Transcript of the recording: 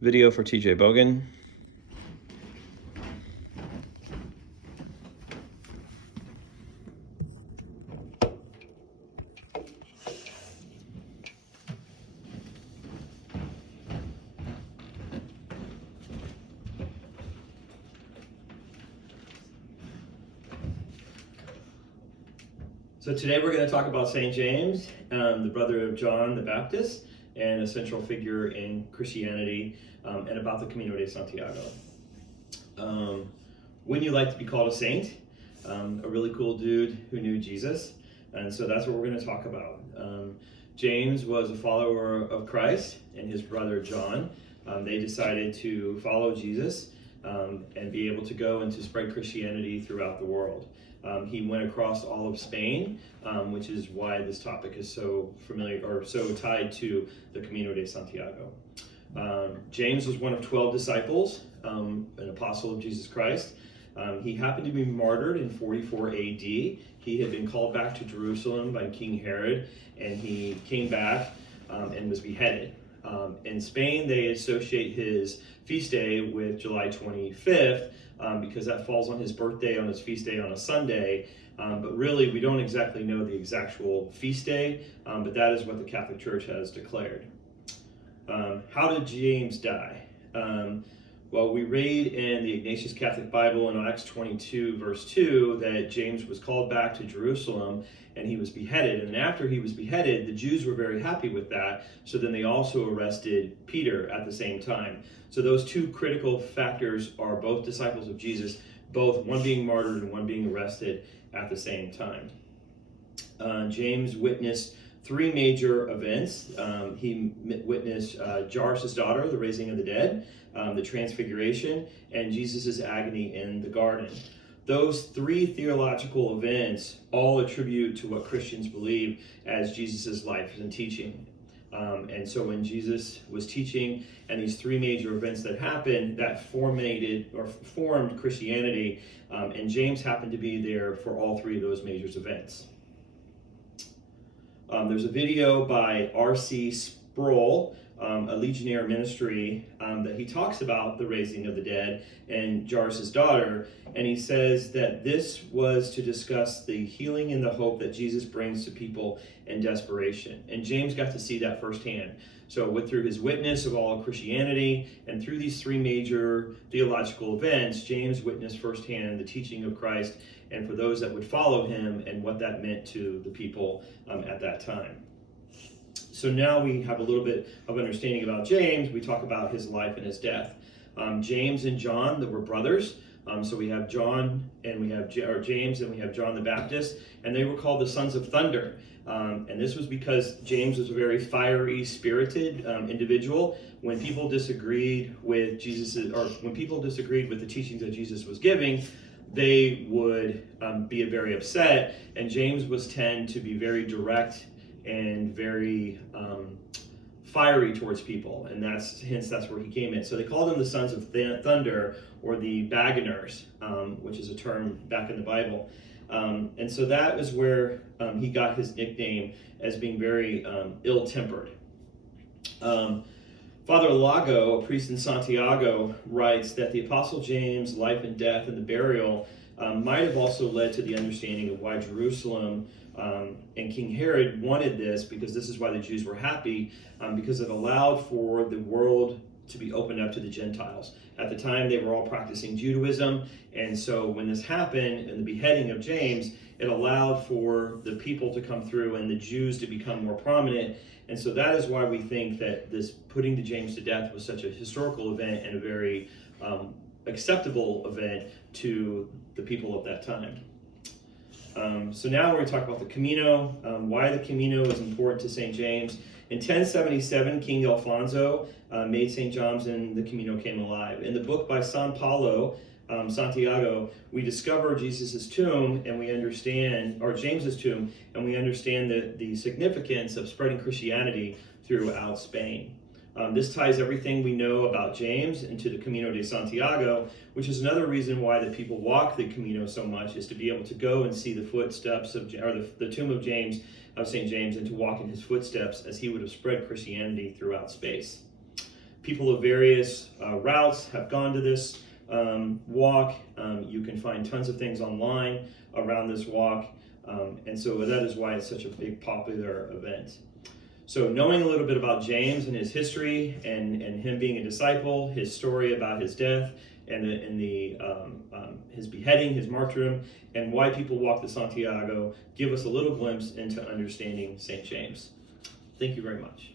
video for TJ Bogan. So today we're going to talk about St. James, the brother of John the Baptist, and a central figure in Christianity, and about the Camino de Santiago. Wouldn't you like to be called a saint? A really cool dude who knew Jesus, and so that's what we're going to talk about. James was a follower of Christ, and his brother John, they decided to follow Jesus and be able to go and to spread Christianity throughout the world. He went across all of Spain, which is why this topic is so familiar or so tied to the Camino de Santiago. James was one of 12 disciples, an apostle of Jesus Christ. He happened to be martyred in 44 AD. He had been called back to Jerusalem by King Herod, and he came back and was beheaded. In Spain, they associate his feast day with July 25th, because that falls on his birthday, on his feast day on a Sunday. But really, we don't exactly know the actual feast day, but that is what the Catholic Church has declared. How did James die? Well, we read in the Ignatius Catholic Bible in Acts 22, verse 2, that James was called back to Jerusalem and he was beheaded. And after he was beheaded, the Jews were very happy with that. So then they also arrested Peter at the same time. So those two critical factors are both disciples of Jesus, both one being martyred and one being arrested at the same time. James witnessed three major events. He witnessed Jairus' daughter, the raising of the dead, the transfiguration, and Jesus' agony in the garden. Those three theological events all attribute to what Christians believe as Jesus' life and teaching. And so when Jesus was teaching and these three major events that happened, that formed Christianity, and James happened to be there for all three of those major events. There's a video by R.C. Sproul, a Legionnaire ministry, that he talks about the raising of the dead and Jairus' daughter, and he says that this was to discuss the healing and the hope that Jesus brings to people in desperation. And James got to see that firsthand. So through his witness of all of Christianity and through these three major theological events, James witnessed firsthand the teaching of Christ and for those that would follow him and what that meant to the people at that time. So now we have a little bit of understanding about James. We talk about his life and his death. James and John, they were brothers. So we have John and we have James and we have John the Baptist, and they were called the sons of thunder. And this was because James was a very fiery, spirited individual. When people disagreed with when people disagreed with the teachings that Jesus was giving, they would be very upset. And James was tend to be very direct and very fiery towards people, and that's where he came in. So they called them the sons of thunder, or the Baganers, which is a term back in the Bible. And so that is where he got his nickname as being very ill-tempered. Father Lago, a priest in Santiago, writes that the Apostle James' life and death and the burial might have also led to the understanding of why Jerusalem and King Herod wanted this, because this is why the Jews were happy, because it allowed for the world to be opened up to the Gentiles. At the time, they were all practicing Judaism, and so when this happened in the beheading of James, it allowed for the people to come through and the Jews to become more prominent. And so that is why we think that this putting the James to death was such a historical event and a very acceptable event to the people of that time. So now we're going to talk about the Camino, why the Camino is important to St. James. In 1077, King Alfonso made St. James and the Camino came alive. In the book by San Paulo, Santiago, we discover Jesus' tomb and we understand, or James's tomb, and we understand the significance of spreading Christianity throughout Spain. This ties everything we know about James into the Camino de Santiago, which is another reason why the people walk the Camino so much, is to be able to go and see the footsteps of, or the tomb of James, of St. James, and to walk in his footsteps as he would have spread Christianity throughout space. People of various routes have gone to this walk. You can find tons of things online around this walk. And so that is why it's such a big popular event. So knowing a little bit about James and his history and him being a disciple, his story about his death and his beheading, his martyrdom, and why people walk to Santiago give us a little glimpse into understanding St. James. Thank you very much.